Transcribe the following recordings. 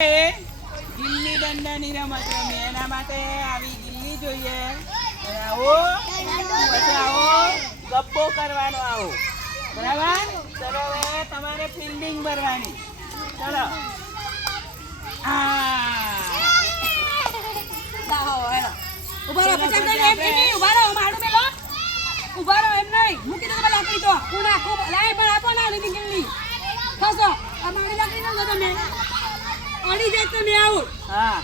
ગિલ્લી દંડાની રમત રમીએ એના માટે આવી ગિલ્લી જોઈએ આવો પછી આવો ગપ્પો કરવાનો આવો બરાબર ચલો હવે તમારે ફિલ્ડિંગ ભરવાની ચલો ઉભા રહો એમ નહીં ઉભા રહો મારું મેલો ઉભા રહો એમ નહીં મૂકી દો તમે લાકડી તો કુણા ખૂબ લાય પણ આપો ના લીધી ગિલ્લી ખસો આ મારી લાકડી ન દો તમે અડી જાય તમે આવો હા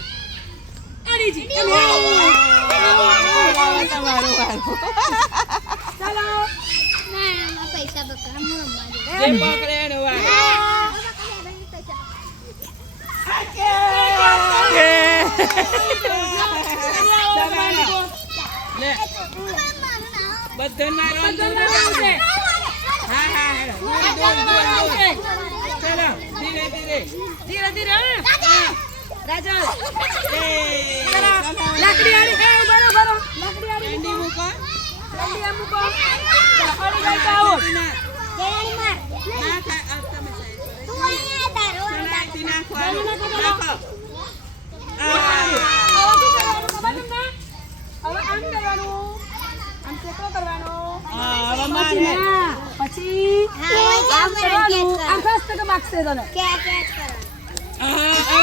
અડી જી તમે આવો તમારું ચાલો ના પૈસા બકરા હું રમવા દે જે પકડે એનો વારો બધો મારો હા હા ચલો ધીરે ધીરે ધીરે ધીરે રાજલ લાકડી આડી એ બરો બરો લાકડી આડી એન્ડી મૂકો લાકડી આ મૂકો અડી જાય તો આવો જયણી માર ના થાય તમે તું અહીંયા તારો સલાઈથી નાખવાનું નાખો હવે આમ કરવાનું આમ કેટલો કરવાનો હવે મારે પછી આમ કરવાનું આમ ફાસ્ટ કે માગશે તને કે કરવાનું હવે